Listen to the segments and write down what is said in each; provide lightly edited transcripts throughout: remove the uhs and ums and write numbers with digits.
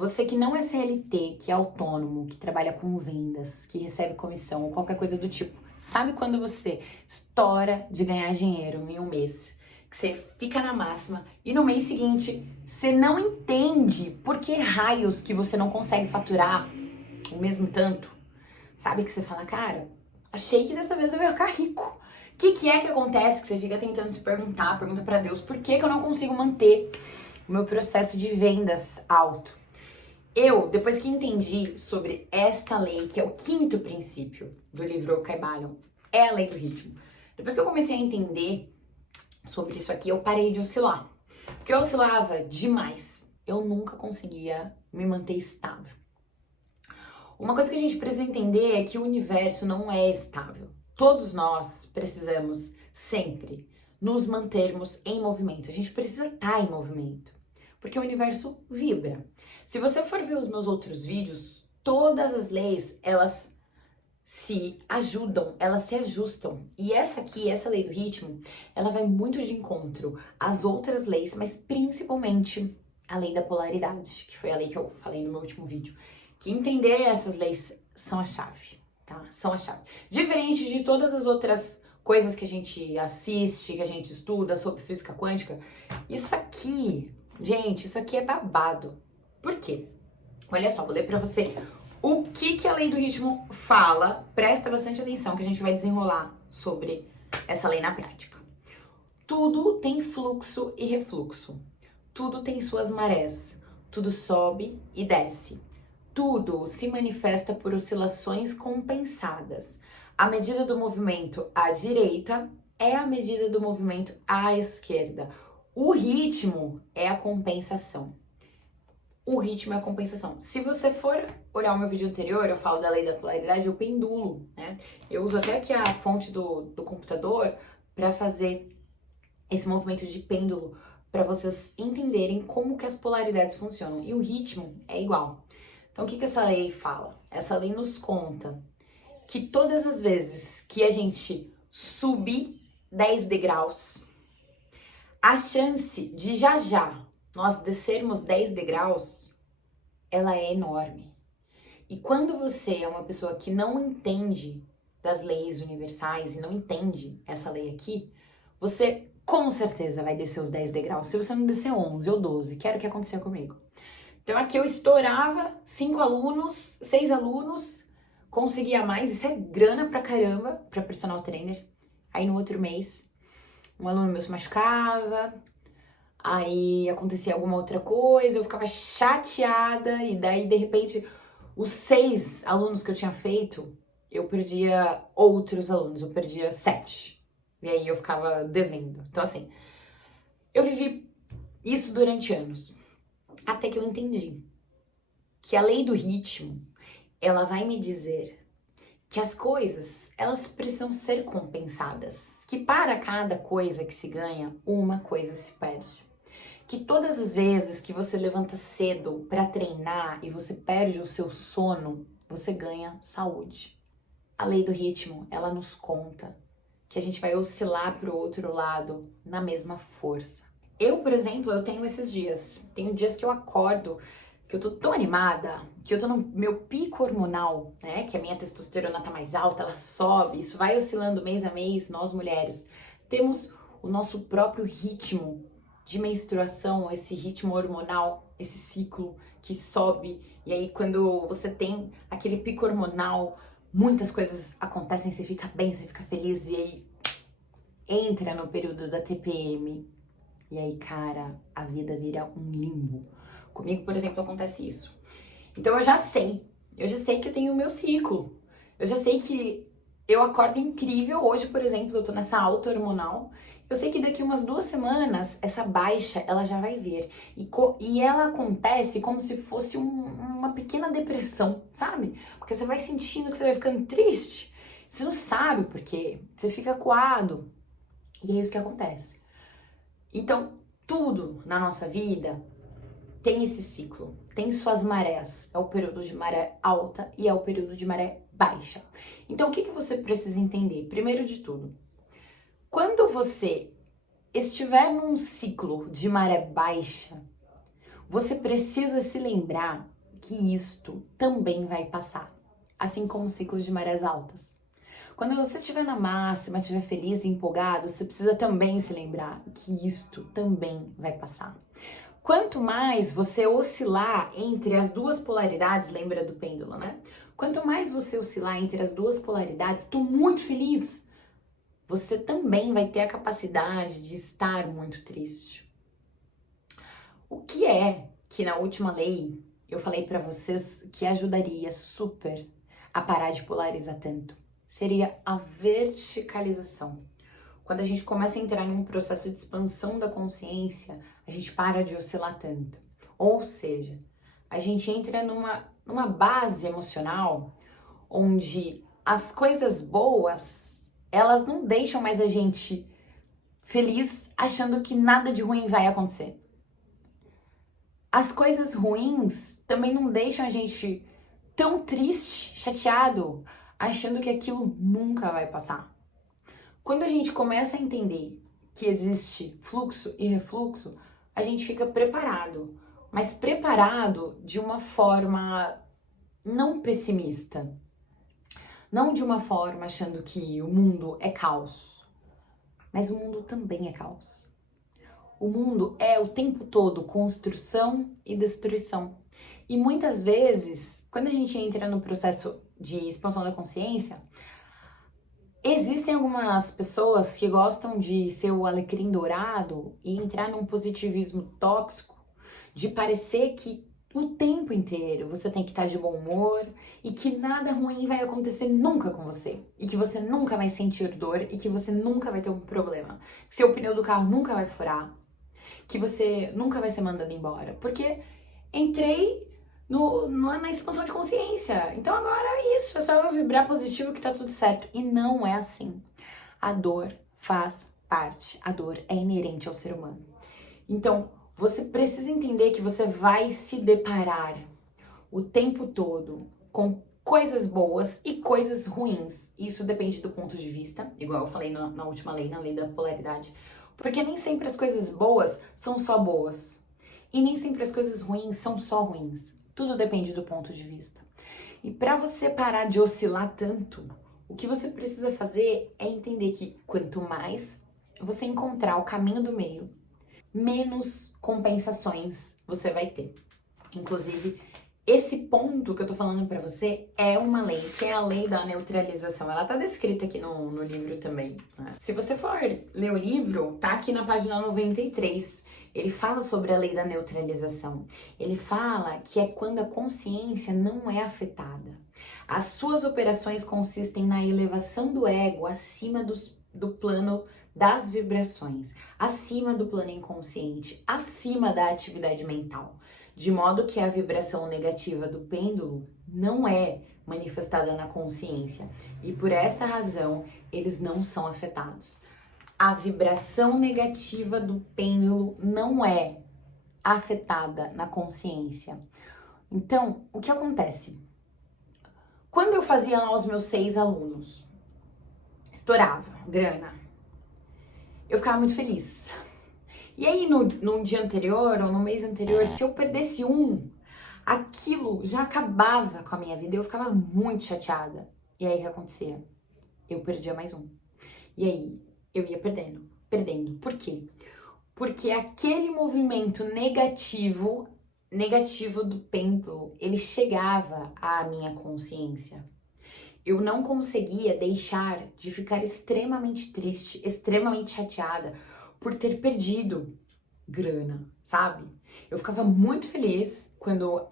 Você que não é CLT, que é autônomo, que trabalha com vendas, que recebe comissão ou qualquer coisa do tipo, sabe quando você estoura de ganhar dinheiro em um mês, que você fica na máxima e no mês seguinte você não entende por que raios que você não consegue faturar o mesmo tanto? Sabe que você fala, cara, achei que dessa vez eu ia ficar rico. O que é que acontece que você fica tentando se perguntar, pergunta pra Deus, por que eu não consigo manter o meu processo de vendas alto? Eu, depois que entendi sobre esta lei, que é o quinto princípio do livro Caibalion, é a lei do ritmo. Depois que eu comecei a entender sobre isso aqui, eu parei de oscilar. Porque eu oscilava demais. Eu nunca conseguia me manter estável. Uma coisa que a gente precisa entender é que o universo não é estável. Todos nós precisamos sempre nos mantermos em movimento. A gente precisa estar em movimento, porque o universo vibra. Se você for ver os meus outros vídeos, todas as leis, elas se ajudam, elas se ajustam. E essa aqui, essa lei do ritmo, ela vai muito de encontro às outras leis, mas principalmente a lei da polaridade, que foi a lei que eu falei no meu último vídeo. Que entender essas leis são a chave, tá? São a chave. Diferente de todas as outras coisas que a gente assiste, que a gente estuda sobre física quântica, isso aqui, gente, isso aqui é babado. Por quê? Olha só, vou ler pra você o que a lei do ritmo fala. Presta bastante atenção que a gente vai desenrolar sobre essa lei na prática. Tudo tem fluxo e refluxo. Tudo tem suas marés. Tudo sobe e desce. Tudo se manifesta por oscilações compensadas. A medida do movimento à direita é a medida do movimento à esquerda. O ritmo é a compensação. O ritmo é a compensação. Se você for olhar o meu vídeo anterior, eu falo da lei da polaridade, eu pendulo, né? Eu uso até aqui a fonte do computador para fazer esse movimento de pêndulo, para vocês entenderem como que as polaridades funcionam. E o ritmo é igual. Então, o que essa lei fala? Essa lei nos conta que todas as vezes que a gente subir 10 degraus, a chance de já nós descermos 10 degraus, ela é enorme. E quando você é uma pessoa que não entende das leis universais e não entende essa lei aqui, você com certeza vai descer os 10 degraus. Se você não descer 11 ou 12, que era o que aconteceu comigo. Então aqui eu estourava 5 alunos, 6 alunos, conseguia mais, isso é grana pra caramba pra personal trainer. Aí no outro mês, um aluno meu se machucava, aí acontecia alguma outra coisa, eu ficava chateada e daí de repente os 6 alunos que eu tinha feito, eu perdia outros alunos, eu perdia 7. E aí eu ficava devendo. Então assim, eu vivi isso durante anos. Até que eu entendi que a lei do ritmo, ela vai me dizer que as coisas, elas precisam ser compensadas. Que para cada coisa que se ganha, uma coisa se perde. Que todas as vezes que você levanta cedo para treinar e você perde o seu sono, você ganha saúde. A lei do ritmo, ela nos conta que a gente vai oscilar para o outro lado na mesma força. Eu, por exemplo, eu tenho esses dias. Tem dias que eu acordo, que eu tô tão animada, que eu tô no meu pico hormonal, né? Que a minha testosterona tá mais alta, ela sobe, isso vai oscilando mês a mês. Nós mulheres temos o nosso próprio ritmo de menstruação, esse ritmo hormonal, esse ciclo que sobe. E aí, quando você tem aquele pico hormonal, muitas coisas acontecem, você fica bem, você fica feliz, e aí entra no período da TPM. E aí, cara, a vida vira um limbo. Comigo, por exemplo, acontece isso. Então eu já sei que eu tenho o meu ciclo. Eu já sei que eu acordo incrível. Hoje, por exemplo, eu tô nessa alta hormonal. Eu sei que daqui umas 2 semanas, essa baixa, ela já vai vir. E ela acontece como se fosse uma pequena depressão, sabe? Porque você vai sentindo que você vai ficando triste. Você não sabe por quê. Você fica acuado. E é isso que acontece. Então, tudo na nossa vida tem esse ciclo, tem suas marés. É o período de maré alta e é o período de maré baixa. Então, o que você precisa entender? Primeiro de tudo, quando você estiver num ciclo de maré baixa, você precisa se lembrar que isto também vai passar, assim como o ciclo de marés altas. Quando você estiver na máxima, estiver feliz e empolgado, você precisa também se lembrar que isto também vai passar. Quanto mais você oscilar entre as duas polaridades, lembra do pêndulo, né? Quanto mais você oscilar entre as duas polaridades, tô muito feliz, você também vai ter a capacidade de estar muito triste. O que é que na última lei eu falei pra vocês que ajudaria super a parar de polarizar tanto? Seria a verticalização. Quando a gente começa a entrar num processo de expansão da consciência, a gente para de oscilar tanto. Ou seja, a gente entra numa base emocional onde as coisas boas, elas não deixam mais a gente feliz achando que nada de ruim vai acontecer. As coisas ruins também não deixam a gente tão triste, chateado, achando que aquilo nunca vai passar. Quando a gente começa a entender que existe fluxo e refluxo, a gente fica preparado, mas preparado de uma forma não pessimista, não de uma forma achando que o mundo é caos, mas o mundo também é caos. O mundo é o tempo todo construção e destruição. E muitas vezes, quando a gente entra no processo de expansão da consciência, existem algumas pessoas que gostam de ser o alecrim dourado e entrar num positivismo tóxico, de parecer que o tempo inteiro você tem que estar de bom humor e que nada ruim vai acontecer nunca com você. E que você nunca vai sentir dor e que você nunca vai ter um problema. Que seu pneu do carro nunca vai furar. Que você nunca vai ser mandado embora. Porque entrei na expansão de consciência. Então agora é isso, é só eu vibrar positivo que tá tudo certo. E não é assim. A dor faz parte, a dor é inerente ao ser humano. Então, você precisa entender que você vai se deparar o tempo todo com coisas boas e coisas ruins. Isso depende do ponto de vista, igual eu falei na última lei, na lei da polaridade. Porque nem sempre as coisas boas são só boas. E nem sempre as coisas ruins são só ruins. Tudo depende do ponto de vista. E para você parar de oscilar tanto, o que você precisa fazer é entender que quanto mais você encontrar o caminho do meio, menos compensações você vai ter. Inclusive, esse ponto que eu tô falando pra você é uma lei, que é a lei da neutralização. Ela tá descrita aqui no livro também, né? Se você for ler o livro, tá aqui na página 93. Ele fala sobre a lei da neutralização. Ele fala que é quando a consciência não é afetada. As suas operações consistem na elevação do ego acima do plano das vibrações, acima do plano inconsciente, acima da atividade mental, de modo que a vibração negativa do pêndulo não é manifestada na consciência e por esta razão eles não são afetados. A vibração negativa do pêndulo não é afetada na consciência. Então, o que acontece? Quando eu fazia lá os meus 6 alunos, estourava grana, eu ficava muito feliz. E aí, no dia anterior ou no mês anterior, se eu perdesse um, aquilo já acabava com a minha vida. Eu ficava muito chateada. E aí, o que acontecia? Eu perdia mais um. E aí, eu ia perdendo. Por quê? Porque aquele movimento negativo do pêndulo, ele chegava à minha consciência. Eu não conseguia deixar de ficar extremamente triste, extremamente chateada por ter perdido grana, sabe? Eu ficava muito feliz quando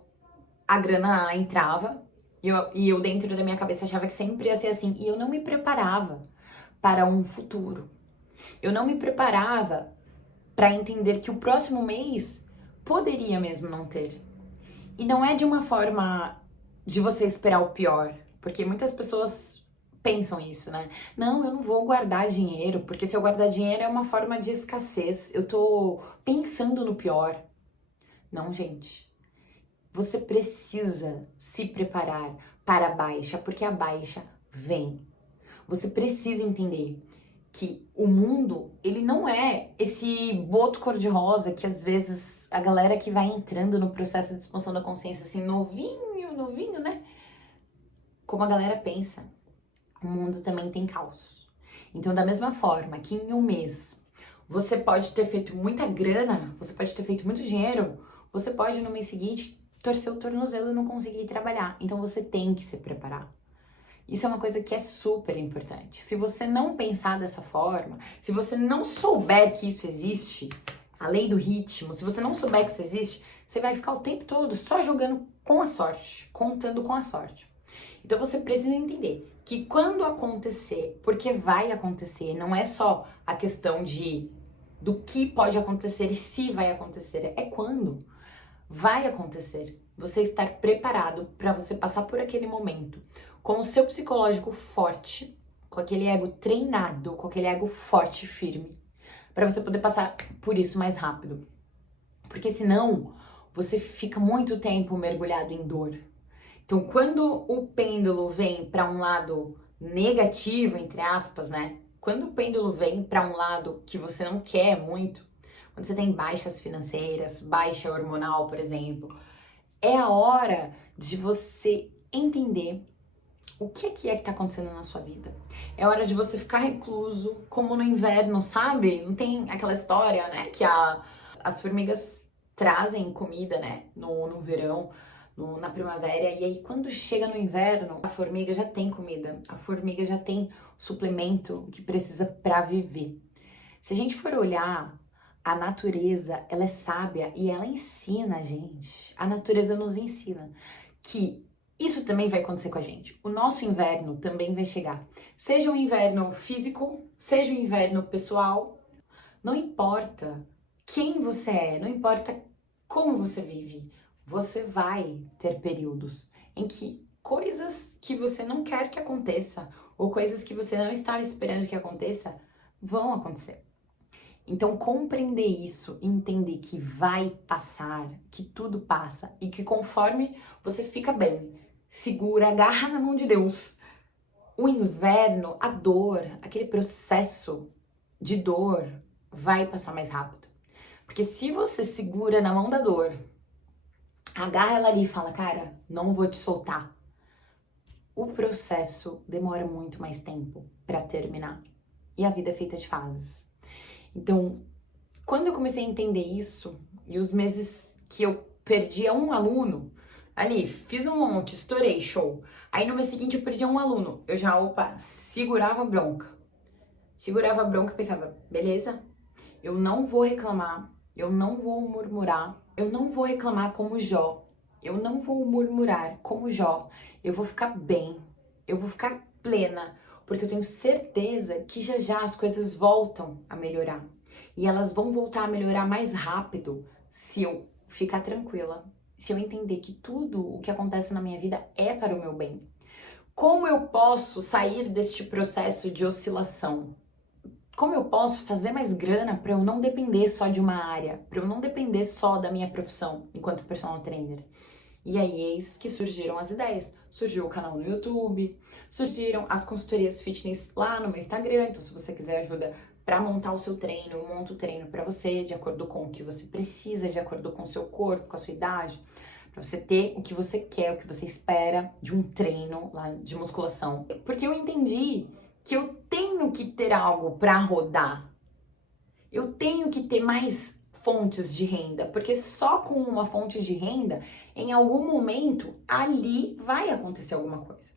a grana entrava e eu dentro da minha cabeça achava que sempre ia ser assim. E eu não me preparava para um futuro. Eu não me preparava para entender que o próximo mês poderia mesmo não ter. E não é de uma forma de você esperar o pior, porque muitas pessoas pensam isso, né? Não, eu não vou guardar dinheiro, porque se eu guardar dinheiro é uma forma de escassez. Eu tô pensando no pior. Não, gente. Você precisa se preparar para a baixa, porque a baixa vem. Você precisa entender que o mundo, ele não é esse boto cor-de-rosa que às vezes a galera que vai entrando no processo de expansão da consciência, assim, novinho, né? Como a galera pensa, o mundo também tem caos. Então, da mesma forma que em um mês você pode ter feito muita grana, você pode ter feito muito dinheiro, você pode no mês seguinte torcer o tornozelo e não conseguir trabalhar. Então, você tem que se preparar. Isso é uma coisa que é super importante. Se você não pensar dessa forma, se você não souber que isso existe, a lei do ritmo, se você não souber que isso existe, você vai ficar o tempo todo só jogando com a sorte, contando com a sorte. Então você precisa entender que quando acontecer, porque vai acontecer, não é só a questão do que pode acontecer e se vai acontecer, é quando vai acontecer. Você estar preparado para você passar por aquele momento com o seu psicológico forte, com aquele ego treinado, com aquele ego forte e firme, para você poder passar por isso mais rápido. Porque senão você fica muito tempo mergulhado em dor. Então, quando o pêndulo vem para um lado negativo, entre aspas, né? Quando o pêndulo vem para um lado que você não quer muito, quando você tem baixas financeiras, baixa hormonal, por exemplo, é a hora de você entender o que é que está acontecendo na sua vida. É hora de você ficar recluso, como no inverno, sabe? Não tem aquela história, né? Que as formigas trazem comida, né? No verão, na primavera. E aí, quando chega no inverno, a formiga já tem comida. A formiga já tem suplemento que precisa para viver. Se a gente for olhar, a natureza, ela é sábia e ela ensina a gente. A natureza nos ensina que isso também vai acontecer com a gente. O nosso inverno também vai chegar. Seja um inverno físico, seja um inverno pessoal, não importa quem você é, não importa como você vive, você vai ter períodos em que coisas que você não quer que aconteça ou coisas que você não estava esperando que aconteça, vão acontecer. Então, compreender isso e entender que vai passar, que tudo passa e que conforme você fica bem, segura, agarra na mão de Deus. O inverno, a dor, aquele processo de dor vai passar mais rápido. Porque se você segura na mão da dor, agarra ela ali e fala, cara, não vou te soltar. O processo demora muito mais tempo para terminar. E a vida é feita de fases. Então, quando eu comecei a entender isso, e os meses que eu perdia um aluno, ali, fiz um monte, estourei, show. Aí no mês seguinte eu perdia um aluno, eu já, segurava a bronca. Segurava a bronca e pensava, beleza, eu não vou reclamar, eu não vou murmurar, eu não vou reclamar como Jó, eu não vou murmurar como Jó, eu vou ficar bem, eu vou ficar plena, porque eu tenho certeza que já já as coisas voltam a melhorar. E elas vão voltar a melhorar mais rápido se eu ficar tranquila, se eu entender que tudo o que acontece na minha vida é para o meu bem. Como eu posso sair deste processo de oscilação? Como eu posso fazer mais grana para eu não depender só de uma área, para eu não depender só da minha profissão enquanto personal trainer? E aí, eis que surgiram as ideias. Surgiu o canal no YouTube, surgiram as consultorias fitness lá no meu Instagram. Então, se você quiser ajuda para montar o seu treino, eu monto o treino para você, de acordo com o que você precisa, de acordo com o seu corpo, com a sua idade, para você ter o que você quer, o que você espera de um treino lá de musculação. Porque eu entendi que eu tenho que ter algo para rodar. Eu tenho que ter mais fontes de renda, porque só com uma fonte de renda, em algum momento, ali vai acontecer alguma coisa.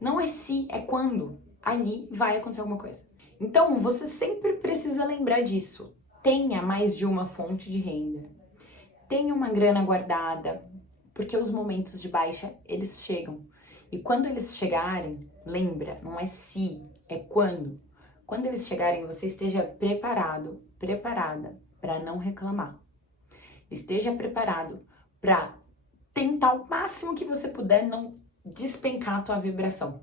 Não é se, é quando. Ali vai acontecer alguma coisa. Então, você sempre precisa lembrar disso. Tenha mais de uma fonte de renda. Tenha uma grana guardada, porque os momentos de baixa, eles chegam. E quando eles chegarem, lembra, não é se, é quando. Quando eles chegarem, você esteja preparado, preparada para não reclamar. Esteja preparado para tentar o máximo que você puder não despencar a tua vibração.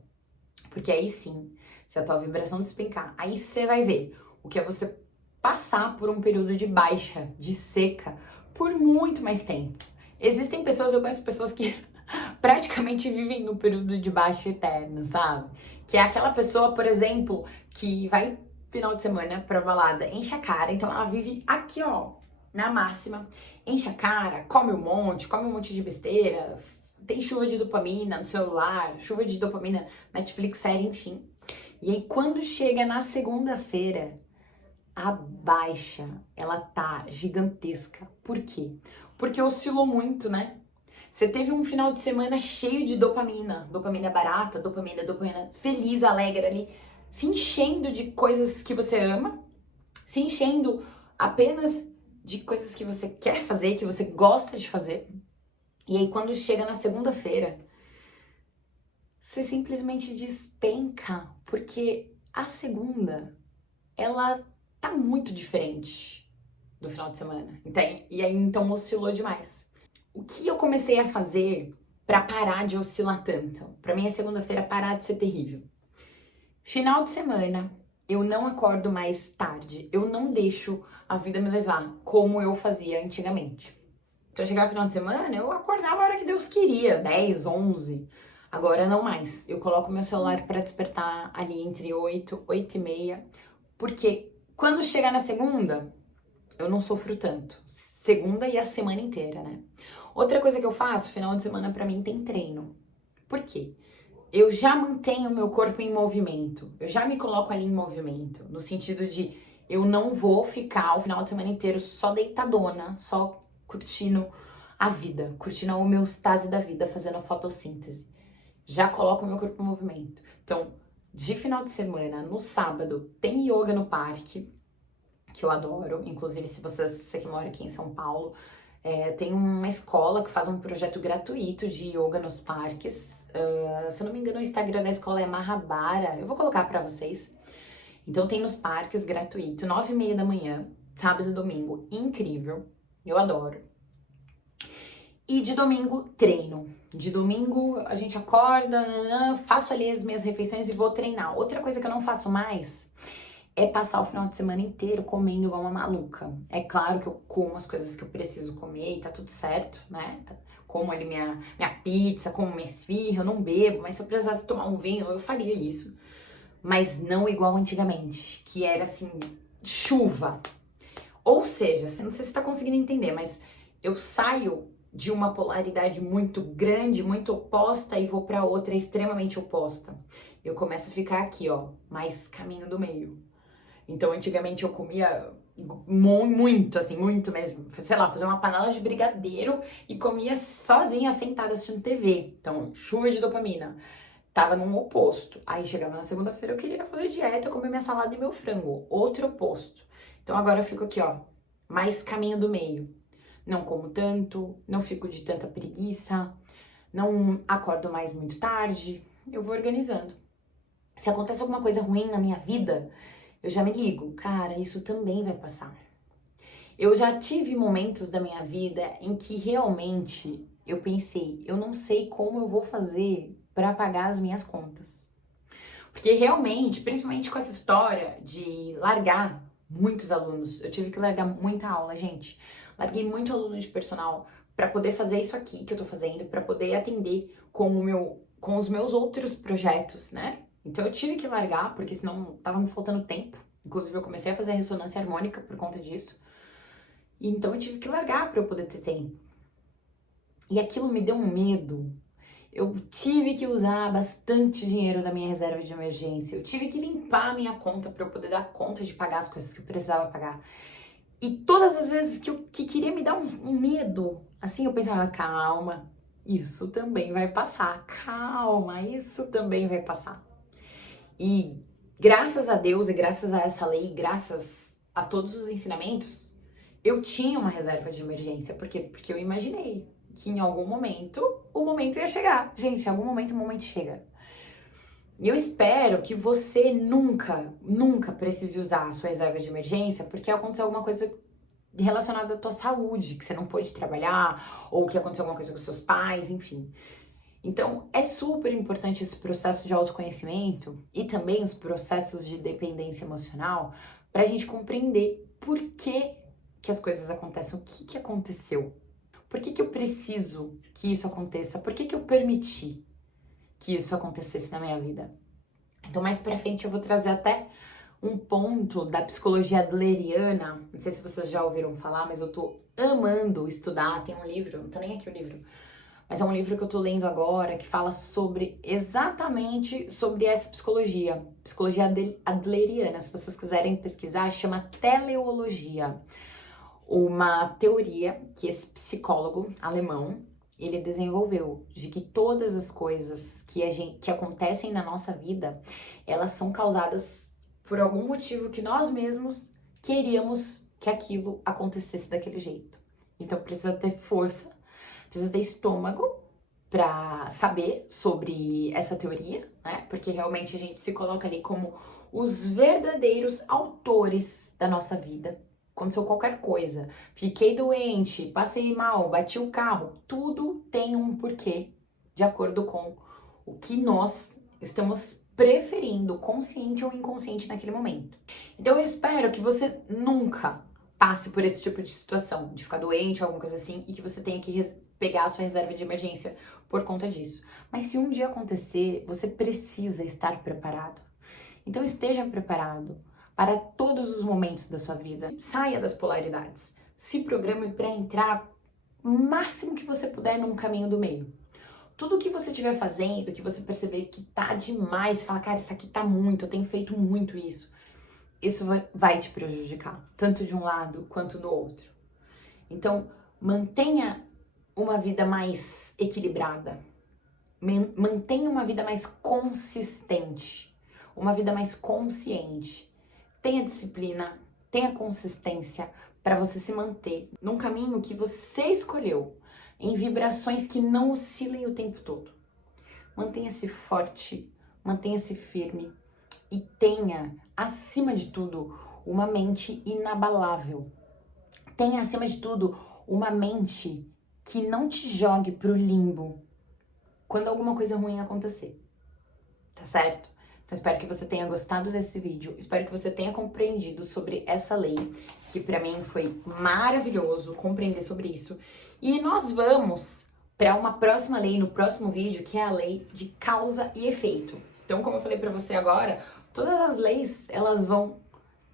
Porque aí sim, se a tua vibração despencar, aí você vai ver o que é você passar por um período de baixa, de seca, por muito mais tempo. Existem pessoas, eu conheço pessoas que praticamente vivem no período de baixa eterno, sabe? Que é aquela pessoa, por exemplo, que vai final de semana pra balada, enche a cara, então ela vive aqui, ó, na máxima, enche a cara, come um monte de besteira, tem chuva de dopamina no celular, chuva de dopamina, Netflix, série, enfim. E aí, quando chega na segunda-feira, a baixa, ela tá gigantesca. Por quê? Porque oscilou muito, né? Você teve um final de semana cheio de dopamina, dopamina barata, dopamina feliz, alegre ali, se enchendo de coisas que você ama, se enchendo apenas de coisas que você quer fazer, que você gosta de fazer. E aí, quando chega na segunda-feira, você simplesmente despenca, porque a segunda, ela tá muito diferente do final de semana. E aí, então, oscilou demais. O que eu comecei a fazer pra parar de oscilar tanto? Pra mim, a segunda-feira parar de ser terrível. Final de semana, eu não acordo mais tarde. Eu não deixo a vida me levar como eu fazia antigamente. Se eu chegar no final de semana, eu acordava a hora que Deus queria, 10, 11. Agora não mais. Eu coloco meu celular para despertar ali entre 8, 8 e meia. Porque quando chegar na segunda, eu não sofro tanto. Segunda e a semana inteira, né? Outra coisa que eu faço, final de semana pra mim tem treino. Por quê? Eu já mantenho meu corpo em movimento. Eu já me coloco ali em movimento. No sentido de eu não vou ficar o final de semana inteiro só deitadona, só curtindo a vida, curtindo a homeostase da vida, fazendo fotossíntese. Já coloco meu corpo em movimento. Então, de final de semana, no sábado, tem yoga no parque, que eu adoro. Inclusive, se você que mora aqui em São Paulo, tem uma escola que faz um projeto gratuito de yoga nos parques. Se eu não me engano, o Instagram da escola é Mahabara. Eu vou colocar pra vocês. Então, tem nos parques gratuito, 9h30 da manhã, sábado e domingo. Incrível. Eu adoro. E de domingo, treino. De domingo, a gente acorda, faço ali as minhas refeições e vou treinar. Outra coisa que eu não faço mais é passar o final de semana inteiro comendo igual uma maluca. É claro que eu como as coisas que eu preciso comer e tá tudo certo, né? Como ali minha pizza, como minha esfirra, eu não bebo, mas se eu precisasse tomar um vinho, eu faria isso. Mas não igual antigamente, que era assim, chuva. Ou seja, não sei se você tá conseguindo entender, mas eu saio de uma polaridade muito grande, muito oposta, e vou pra outra extremamente oposta. Eu começo a ficar aqui, ó, mais caminho do meio. Então, antigamente eu comia muito, assim, muito mesmo. Sei lá, fazer uma panela de brigadeiro e comia sozinha, sentada, assistindo TV. Então, chuva de dopamina. Tava num oposto. Aí, chegava na segunda-feira, eu queria fazer dieta, eu comer minha salada e meu frango. Outro oposto. Então, agora eu fico aqui, ó, mais caminho do meio. Não como tanto, não fico de tanta preguiça, não acordo mais muito tarde. Eu vou organizando. Se acontece alguma coisa ruim na minha vida, eu já me ligo, cara, isso também vai passar. Eu já tive momentos da minha vida em que realmente eu pensei, eu não sei como eu vou fazer para pagar as minhas contas. Porque realmente, principalmente com essa história de largar muitos alunos, eu tive que largar muita aula, gente. Larguei muito aluno de personal para poder fazer isso aqui que eu tô fazendo, para poder atender com os meus outros projetos, né? Então eu tive que largar, porque senão tava me faltando tempo. Inclusive eu comecei a fazer a ressonância harmônica por conta disso. Então eu tive que largar para eu poder ter tempo. E aquilo me deu um medo. Eu tive que usar bastante dinheiro da minha reserva de emergência. Eu tive que limpar a minha conta para eu poder dar conta de pagar as coisas que eu precisava pagar. E todas as vezes que queria me dar um medo, assim, eu pensava, calma, isso também vai passar. Calma, isso também vai passar. E graças a Deus e graças a essa lei, graças a todos os ensinamentos, eu tinha uma reserva de emergência. Por quê? Porque eu imaginei que em algum momento o momento ia chegar. Gente, em algum momento o momento chega. E eu espero que você nunca precise usar a sua reserva de emergência porque aconteceu alguma coisa relacionada à tua saúde, que você não pôde trabalhar, ou que aconteceu alguma coisa com seus pais, enfim. Então, é super importante esse processo de autoconhecimento e também os processos de dependência emocional para a gente compreender por que as coisas acontecem, o que aconteceu, por que eu preciso que isso aconteça, por que eu permiti que isso acontecesse na minha vida. Então, mais pra frente eu vou trazer até um ponto da psicologia adleriana, não sei se vocês já ouviram falar, mas eu tô amando estudar, tem um livro, não tá nem aqui o livro, mas é um livro que eu tô lendo agora, que fala sobre, exatamente sobre essa psicologia adleriana. Se vocês quiserem pesquisar, chama teleologia. Uma teoria que esse psicólogo alemão, ele desenvolveu, de que todas as coisas que acontecem na nossa vida, elas são causadas por algum motivo que nós mesmos queríamos que aquilo acontecesse daquele jeito. Então precisa ter força, precisa ter estômago para saber sobre essa teoria, né? Porque realmente a gente se coloca ali como os verdadeiros autores da nossa vida. Aconteceu qualquer coisa, fiquei doente, passei mal, bati o carro, tudo tem um porquê, de acordo com o que nós estamos preferindo, consciente ou inconsciente naquele momento. Então eu espero que você nunca passe por esse tipo de situação, de ficar doente ou alguma coisa assim, e que você tenha que pegar a sua reserva de emergência por conta disso. Mas se um dia acontecer, você precisa estar preparado. Então esteja preparado para todos os momentos da sua vida. Saia das polaridades. Se programe para entrar o máximo que você puder num caminho do meio. Tudo que você estiver fazendo, que você perceber que tá demais, fala, cara, isso aqui tá muito, eu tenho feito muito isso vai te prejudicar, tanto de um lado quanto do outro. Então, mantenha uma vida mais equilibrada, mantenha uma vida mais consistente, uma vida mais consciente. Tenha disciplina, tenha consistência para você se manter num caminho que você escolheu, em vibrações que não oscilem o tempo todo. Mantenha-se forte, mantenha-se firme e tenha, acima de tudo, uma mente inabalável. Tenha, acima de tudo, uma mente que não te jogue pro limbo quando alguma coisa ruim acontecer. Tá certo? Então espero que você tenha gostado desse vídeo, espero que você tenha compreendido sobre essa lei, que pra mim foi maravilhoso compreender sobre isso. E nós vamos para uma próxima lei no próximo vídeo, que é a lei de causa e efeito. Então, como eu falei pra você agora, todas as leis, elas vão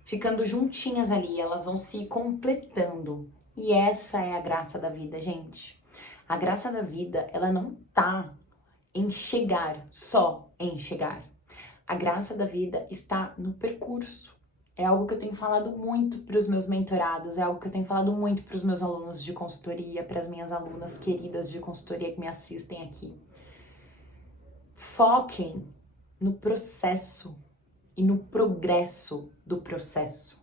ficando juntinhas ali, elas vão se completando. E essa é a graça da vida, gente. A graça da vida, ela não tá em chegar, só em chegar. A graça da vida está no percurso. É algo que eu tenho falado muito para os meus mentorados, é algo que eu tenho falado muito para os meus alunos de consultoria, para as minhas alunas queridas de consultoria que me assistem aqui. Foquem no processo e no progresso do processo.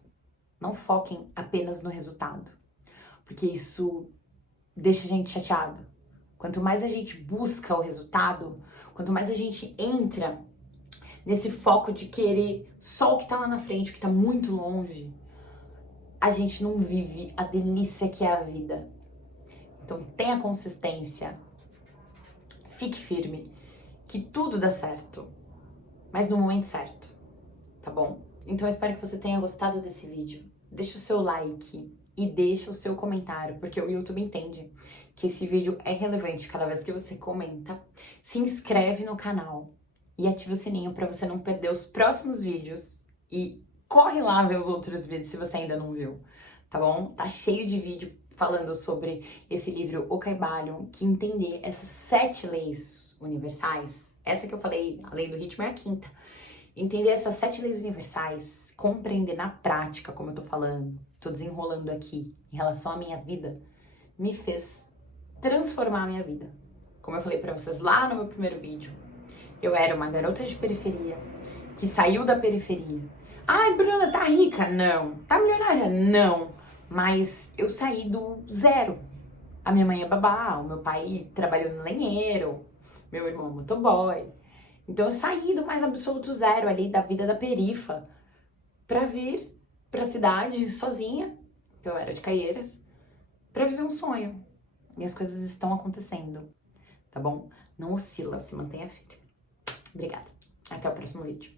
Não foquem apenas no resultado, porque isso deixa a gente chateado. Quanto mais a gente busca o resultado, quanto mais a gente entra nesse foco de querer só o que tá lá na frente, o que tá muito longe, a gente não vive a delícia que é a vida. Então tenha consistência, fique firme, que tudo dá certo, mas no momento certo, tá bom? Então eu espero que você tenha gostado desse vídeo. Deixa o seu like e deixa o seu comentário, porque o YouTube entende que esse vídeo é relevante cada vez que você comenta. Se inscreve no canal e ativa o sininho para você não perder os próximos vídeos. E corre lá ver os outros vídeos se você ainda não viu, tá bom? Tá cheio de vídeo falando sobre esse livro, O Kybalion, que entender essas 7 leis universais. Essa que eu falei, a lei do ritmo, é a 5ª. Entender essas 7 leis universais, compreender na prática, como eu tô falando, tô desenrolando aqui em relação à minha vida, me fez transformar a minha vida. Como eu falei pra vocês lá no meu primeiro vídeo, eu era uma garota de periferia, que saiu da periferia. Ai, Bruna, tá rica? Não. Tá milionária? Não. Mas eu saí do zero. A minha mãe é babá, o meu pai trabalhou no lenheiro, meu irmão é motoboy. Então eu saí do mais absoluto zero ali da vida da perifa pra vir pra cidade sozinha, que eu era de Caieiras, pra viver um sonho. E as coisas estão acontecendo, tá bom? Não oscila, se mantenha firme. Obrigada. Até o próximo vídeo.